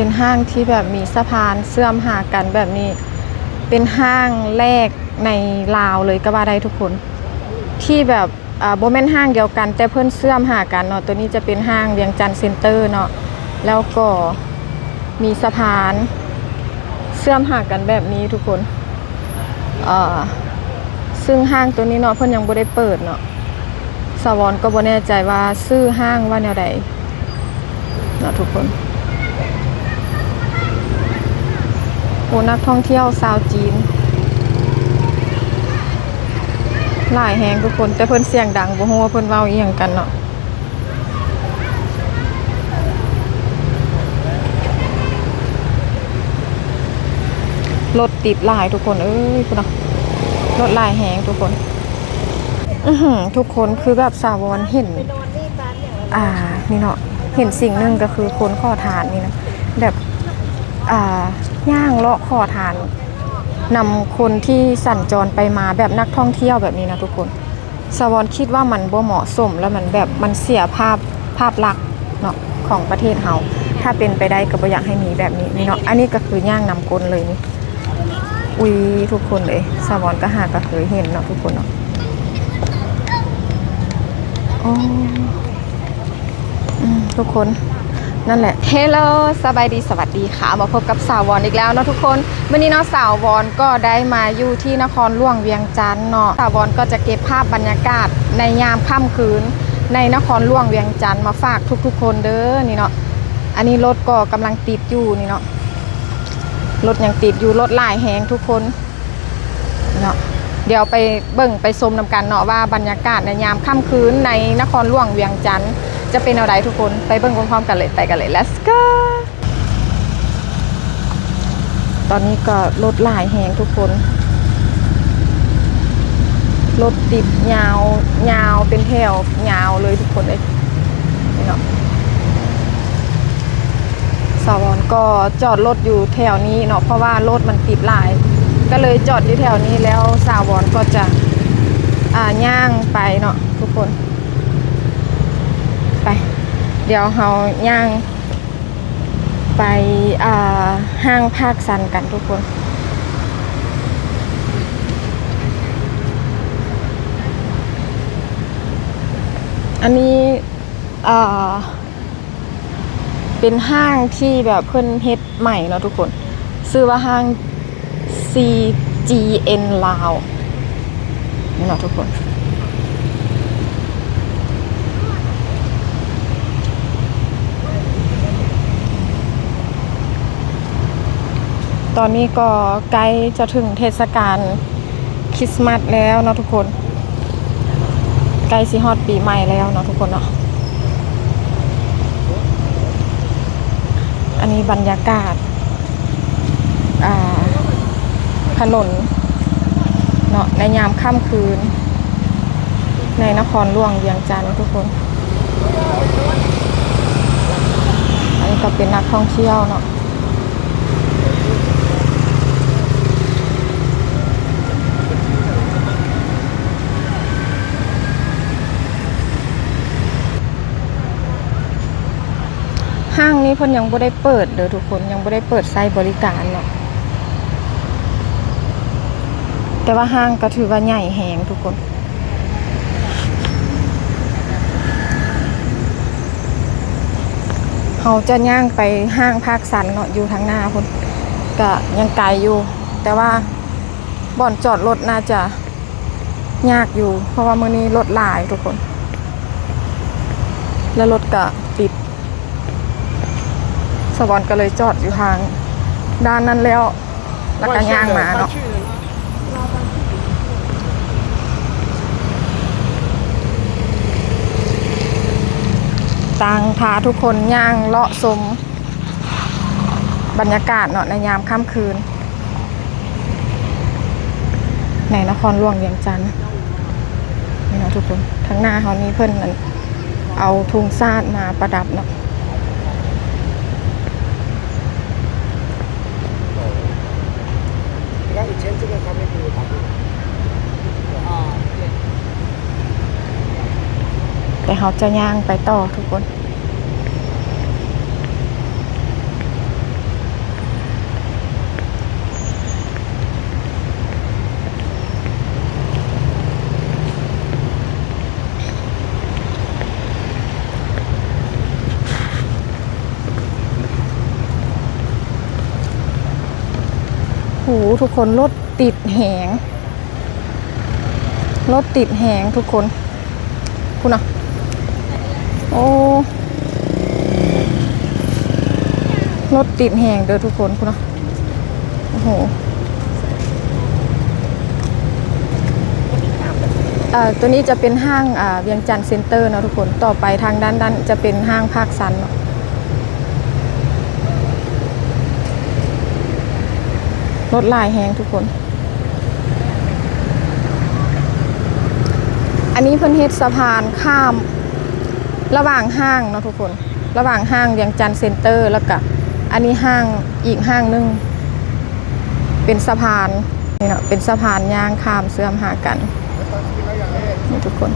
เป็นห้างที่แบบมีสะพานเชื่อมหากันแบบนี้เป็นห้างแรกในลาวเลยก็ว่าได้ทุกคนที่แบบโบแม่นห้างเดียวกันแต่เพิ่นเชื่อมหากันเนาะตัวนี้จะเป็นห้างเวียงจันทร์เซ็นเตอร์เนาะแล้วก็มีสะพานเชื่อมหากันแบบนี้ทุกคนซึ่งห้างตัวนี้เนาะเพิ่นยังบ่ได้เปิดเนาะสวรรค์ก็บ่แน่ใจว่าชื่อห้างว่าแนวใดเนาะทุกคนโอ้นักท่องเที่ยวชาวจีนหลายแฮงทุกคนแต่เพิ่นเสียงดังบ่ฮู้ว่าเพิ่นเว้าอีหยังกันเนาะรถติดหลายทุกคนเอ้ยพุ่นน่ะรถหลายแฮงทุกคนทุกคนคือแบบสาวรเห็นนี่เนาะเห็นสิ่งหนึ่งก็คือคนขอทานนี่นะแบบย่างเลาะขอทานนำคนที่สัญจรไปมาแบบนักท่องเที่ยวแบบนี้นะทุกคนสวรรค์คิดว่ามันบ่เหมาะสมแล้วมันแบบมันเสียภาพลักษณ์เนาะของประเทศเฮาถ้าเป็นไปได้ก็บ่อยากให้มีแบบนี้นี่เนาะอันนี้ก็คือย่างนำกลเลยนี่อุ้ยทุกคนเลยสวรรค์ก็เคยเห็นเนาะทุกคนเนาะทุกคนนั่นแหละเฮลโลสบายดีสวัสดีค่ะมาพบกับสาววอนอีกแล้วเนาะทุกคนวันนี้เนาะสาววอนก็ได้มาอยู่ที่นครหลวงเวียงจันทน์เนาะสาววอนก็จะเก็บภาพบรรยากาศในยามค่ำคืนในนครหลวงเวียงจันทน์มาฝากทุกๆคนเด้อนี่เนาะอันนี้รถก็กำลังติดอยู่นี่เนาะรถยังติดอยู่รถหลายแหงทุกคนเนาะเดี๋ยวไปเบิ่งไปชมนำกันเนาะว่าบรรยากาศในยามค่ำคืนในนครหลวงเวียงจันทน์จะเป็นอะไรทุกคนไปเบิ่งพร้อมๆกันเลยไปกันเลย let's go ตอนนี้ก็รถหลายแหงทุกคนรถติดยาวเป็นแถวยาวเลยทุกคนเลยนี่เนาะสาวรก็จอดรถอยู่แถวนี้เนาะเพราะว่ารถมันติดหลายก็เลยจอดอยู่แถวนี้แล้วสาวรก็จะย่างไปเนาะทุกคนไปเดี๋ยวเราย่างไปห้างภาคซันกันทุกคนอันนี้เป็นห้างที่แบบเพิ่นเฮ็ดใหม่เนาะทุกคนชื่อว่าห้าง CGN ลาวนี่เนาะทุกคนตอนนี้ก็ใกล้จะถึงเทศกาลคริสต์มาสแล้วเนาะทุกคนใกล้สิฮอดปีใหม่แล้วเนาะทุกคนเนาะอันนี้บรรยากาศถนนเนาะในยามค่ำคืนในนครหลวงเวียงจันทน์ทุกคนอันนี้ก็เป็นนักท่องเที่ยวเนาะห้างนี้เพิ่นยังบ่ได้เปิดเด้อทุกคนยังบ่ได้เปิดใช้บริการเนาะแต่ว่าห้างก็ถือว่าใหญ่แฮงทุกคนเราจะย่างไปห้างภาคสันเนาะอยู่ทางหน้าพุ่นก็ยังไกลอยู่แต่ว่าบ่อนจอดรถน่าจะยากอยู่เพราะว่ามื้อนี้รถหลายทุกคนแล้วรถก็ติดสวรรค์ก็เลยจอดอยู่ทางด้านนั้นแล้วก็ย่างมาเนาะต่างพาทุกคนย่างเลาะชมบรรยากาศเนาะในยามค่ำคืนในนครหลวงเวียงจันทน์นี่เนาะทุกคนทั้งหน้าเขานี่เพิ่นนั่นเอาธงชาติมาประดับเนาะแต่เขาจะย่างไปต่อทุกคน ทุกคนรถติดแหงรถติดแหงทุกคนคุณอ่ะโอ้รถติดแหงเด้อทุกคนคุณอ่ะโอ้โหตัวนี้จะเป็นห้างเวียงจันทร์เซ็นเตอร์เนาะทุกคนต่อไปทางด้านจะเป็นห้างภาคซันเนาะรถลายแหงทุกคนอันนี้เพิ่นเฮ็ดสะพานข้ามระหว่างห้างเนาะทุกคนระหว่างห้างเวียงจันทร์เซ็นเตอร์แล้วก็อันนี้ห้างอีกห้างนึงเป็นสะพานนี่เนาะเป็นสะพานย่างข้ามเชื่อมหากันนี่ทุกคน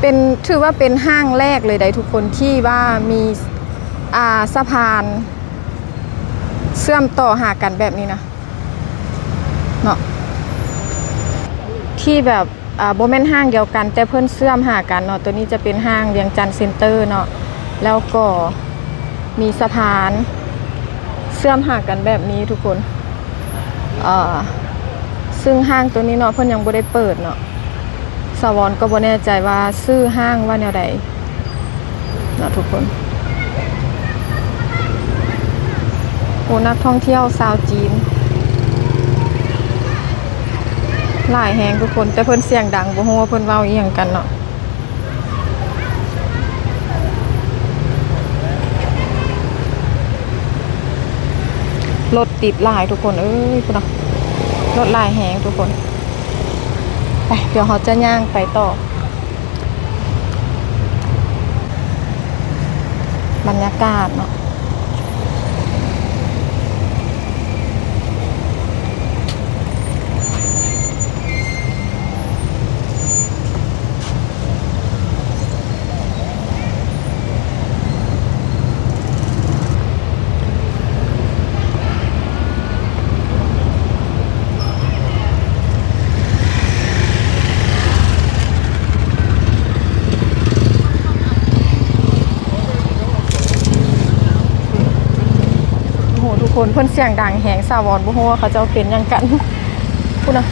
เป็นถือว่าเป็นห้างแรกเลยได้ทุกคนที่ว่ามีสะพานเชื่อมต่อหากันแบบนี้นะเนาะที่แบบโบแมนห้างเดียวกันแต่เพิ่นเชื่อมหากันเนาะตัวนี้จะเป็นห้างเวียงจันทร์เซ็นเตอร์เนาะแล้วก็มีสะพานเชื่อมหากันแบบนี้ทุกคนซึ่งห้างตัวนี้เนาะเพิ่นยังบ่ได้เปิดเนาะสวรรค์ก็บ่แน่ใจว่าชื่อห้างว่าแนวใดเนาะทุกคนโอ้นักท่องเที่ยวชาวจีนหลายแฮงทุกคนแต่เพิ่นเสียงดังบ่ฮู้ว่าเพิ่นเว้าอีหยังกันเนาะรถติดหลายทุกคนเอ้ยพุ่นน่ะรถหลายแฮงทุกคนไปเดี๋ยวเราจะย่างไปต่อบรรยากาศเนาะทุกคนเพิ่นเสียงดังแหงสาวรบ่ฮู้ว่าเขาจะเป็นหยังกันพุ่นน่ะ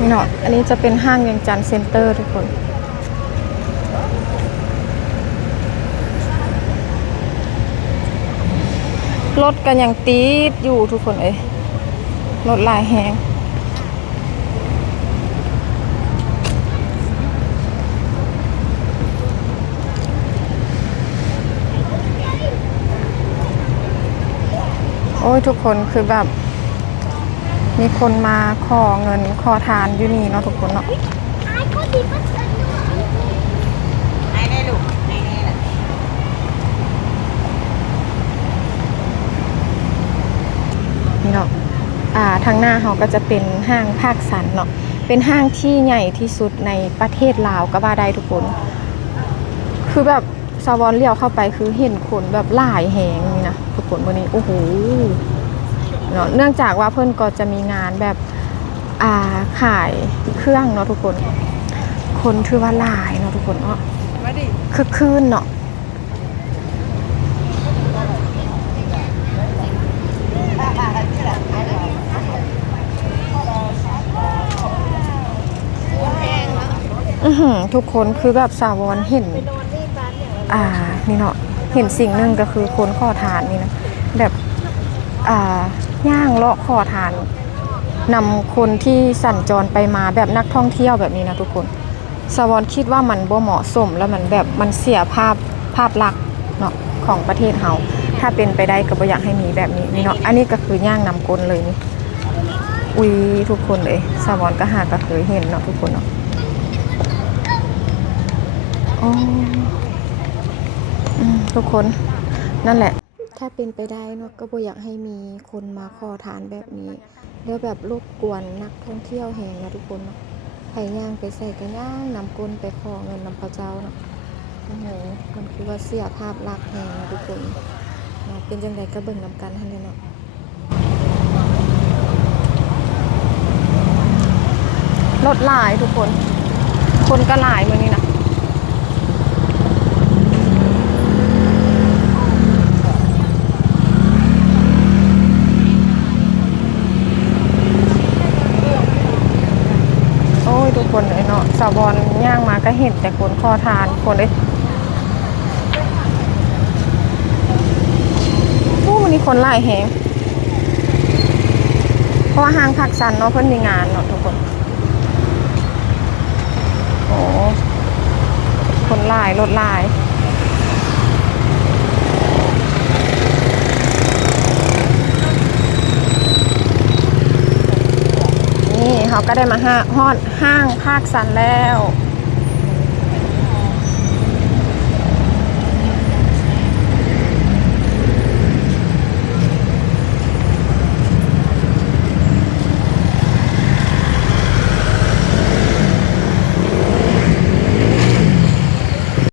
นี่เนาะอันนี้จะเป็นห้างเวียงจันทร์เซ็นเตอร์ทุกคนรถกันยังติดอยู่ทุกคนเอ้ยรถหลายแฮงโอ้ยทุกคนคือแบบมีคนมาขอเงินขอทานอยู่นี่เนาะทุกคนเนาะนี่เนาะทางหน้าเขาก็จะเป็นห้างภาคสันเนาะเป็นห้างที่ใหญ่ที่สุดในประเทศลาวก็ว่าได้ทุกคนคือแบบสวรรค์เลี้ยวเข้าไปคือเห็นคนแบบหลายแหงนี่นะ กคนมื้อนี้โอ้โหเนาะเนื่องจากว่าเพิ่นก็จะมีงานแบบขายเครื่องเนาะทุกคนคนถือว่าหลายเนาะทุกคนเนาะคึกคืนเนาะทุกคนคือแบบสาวรเห็นนี่เนาะเห็นสิ่งหนึ่งก็คือคนขอทานนี่นะแบบย่างเลาะขอทานนำคนที่สัญจรไปมาแบบนักท่องเที่ยวแบบนี้นะทุกคนสาวรคิดว่ามันบ่เหมาะสมแล้วมันแบบมันเสียภาพลักษณ์เนาะของประเทศเฮาถ้าเป็นไปได้ก็บ่อยากให้มีแบบนี้นี่เนาะอันนี้ก็คือย่างนำกลเลยนี่อุ้ยทุกคนเลยสาวรก็ก็เคยเห็นเนาะทุกคนเนาะทุกคนนั่นแหละถ้าเป็นไปได้เนาะก็บ่อยากให้มีคนมาขอทานแบบนี้แล้วแบบรบกวนนักท่องเที่ยวแห่งนะทุกคนเนาะไผย่างไปใส่กันย่างนำกลไปขอเงินนำพระเจ้าเนาะโอ้โหมันคือว่าเสียภาพลักษณ์แห่งนะทุกคนเนาะเป็นจังไดก็เบิ่งนำกันหั่นเลยเนาะรถหลายทุกคนคนก็หลายมื้อนี้นะทุกคนเลยเนาะสาวบอลย่างมาก็เห็นแต่คนขอทานคนเลยวันนี้คนหลายแฮงเพราะว่าห้างผักสันเนาะเพิ่นมีงานเนาะทุกคนโอ้คนหลายรถหลายนี่เขาก็ได้มาห้างภาคสันแล้ว